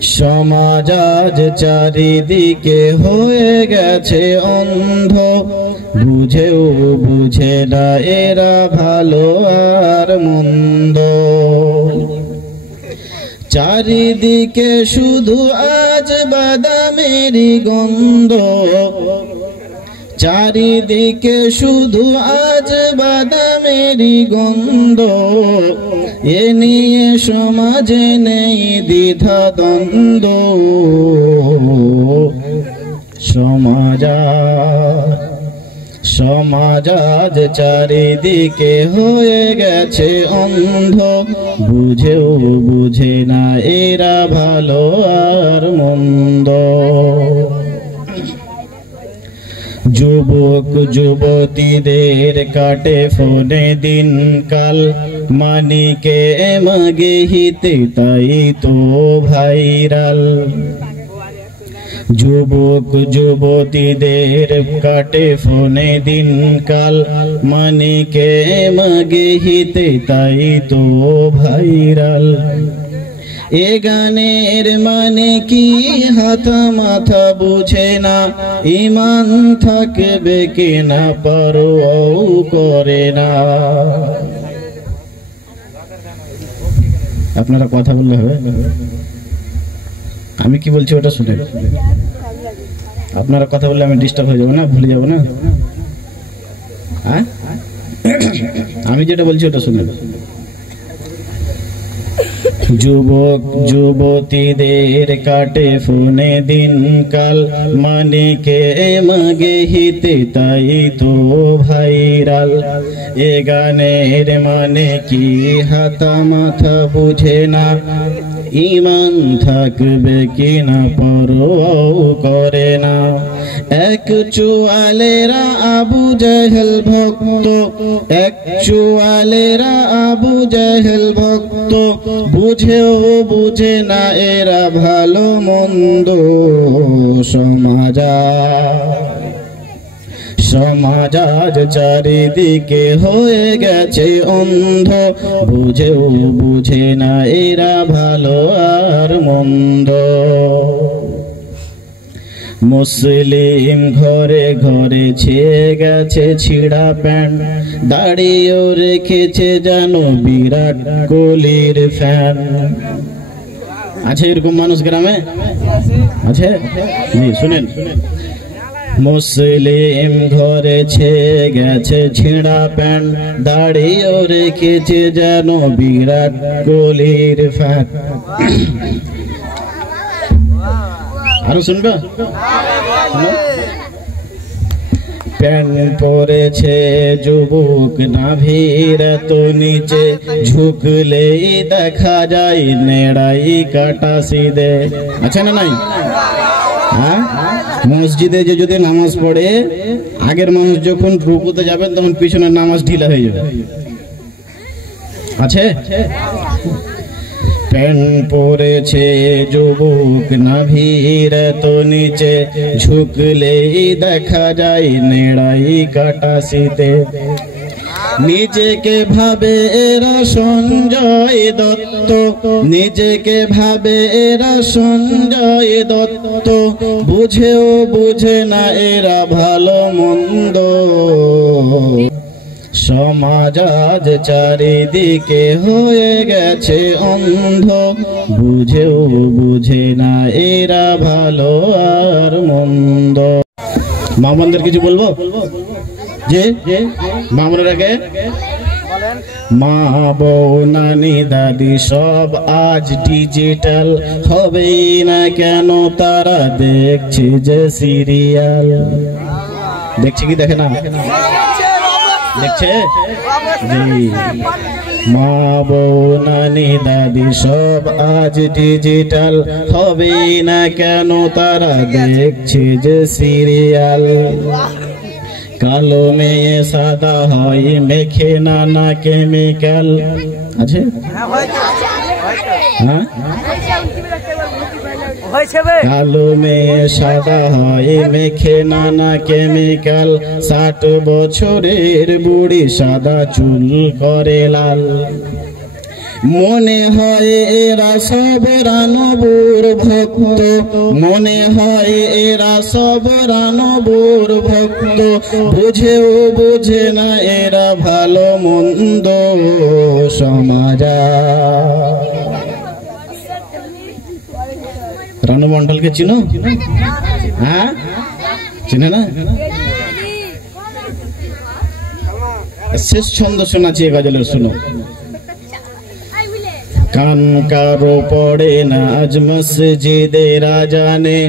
সমাজ আজ চারিদিকে হয়ে গেছে অন্ধ, বুঝেও বুঝে না এরা ভালো আর মন্দ। চারিদিকে শুধু আজ বাদামেরই গন্ধ, চারিদিকে শুধু আজ বাদামেরই গন্ধ। এ নিয়ে সমাজে নেই দ্বিধা দ্বন্দ্ব। সমাজ আজ চারিদিকে হয়ে গেছে অন্ধ, বুঝেও বুঝে না এরা ভালো আর মন্দ। যুবক যুবতীদের কাটে ফোনে দিনকাল, মানিকে মাগে হিতে তাই তো ভাইরাল। যুবক যুবতীদের কাটে ফোনে দিনকাল, মানিকে মাগে হিতে তাই তো ভাইরাল। এ গানের মানে কি হাতা মাথা বুঝে না, ইমান থাকবে কিনা পরোয়াও করে না। আপনারা কথা বললে হবে, আমি কি বলছি ওটা শুনে। আপনারা কথা বললে আমি ডিস্টার্ব হয়ে যাবো না, ভুলে যাবো না। আমি যেটা বলছি ওটা শুনে। যুবক যুবতীদের কাটে ফোনে দিনকাল, মানিকে মাগে হিতে তাই তো ভাইরাল। এ গানের মানে কি হাতা মাথা বুঝে না, ইমান থাকবে কিনা পরোয়াও করে না। এক চুয়ালেরা আবু জেহেল ভক্ত, এক চুয়ালেরা আবু জেহেল ভক্ত, বুঝেও বুঝে না এরা ভালো মন্দ। সমাজ আজ চারিদিকে হয়ে গেছে অন্ধ, বুঝেও বুঝে না এরা ভালো আর মন্দ। মুসলিম ঘরে ঘরে ছেয়ে গেছে ছিঁড়া প্যান্ট, দাড়িও রেখেছে যেন বিরাট কোহলির ফ্যান। আছে এরকম মানুষ গ্রামে? আছে? জি শুনেন। মুসলিম ঘরে ছেয়ে গেছে ছিঁড়া প্যান্ট, দাড়িও রেখেছে যেন বিরাট কোহলির ফ্যান। আরো শুনবে? প্যান্ট পরেছে যুবক নাভির এত নিচে, ঝুঁকলেই দেখা যায় নেড়াই কাটা সিদে। আছে না নাই? হ্যাঁ, মসজিদে যে যদি নামাজ পড়ে, আগের মানুষ যখন রুকুতে যাবেন তখন পিছনের নামাজ ঢিলা হয়ে যাবে। আছে? প্যান্ট পরেছে যুবক নাভির এত নিচে, ঝুঁকলেই দেখা যায় নেড়াই কাটা শীতে। নিজেকে ভাবে এরা সঞ্জয় দত্ত, নিজেকে ভাবে এরা সঞ্জয় দত্ত, বুঝেও বুঝে না এরা ভালো মন্দ। সমাজ আজ চারিদিকে হয়ে গেছে অন্ধ, বুঝেও বুঝে না এরা ভালো আর মন্দ। মা বোনদের কিছু বলবো? যে মা বোনেরাকে, মা বউ নানি দাদি সব আজ ডিজিটাল, হবেই না কেন তারা দেখছে যে সিরিয়াল। দেখছে কি দেখে না? দেখছে? জি। মা বউ নানি দাদি সব আজ ডিজিটাল, হবেই না কেন তারা দেখছে যে সিরিয়াল। কালো মেয়ে সাদা হয় মেখে নানা কেমিক্যাল। আছে? হ্যাঁ, কালো মেয়ে সাদা হয় মেখে নানা কেমিক্যাল, 60 বছরের বুড়ি সাদা চুল করে লাল। মনে হয় এরা সব রানবুর ভক্ত, মনে হয় এরা সব রানবুর ভক্ত, বুঝেও বুঝে না এরা ভালো মন্দ সমাজা। রানু মন্ডলকে চিনো? হ্যাঁ চিনে না? শেষ ছন্দ শোনাচ্ছি এ গজলের, শুনো। কান কারো পড়ে না আজ মসজিদে রাজানে,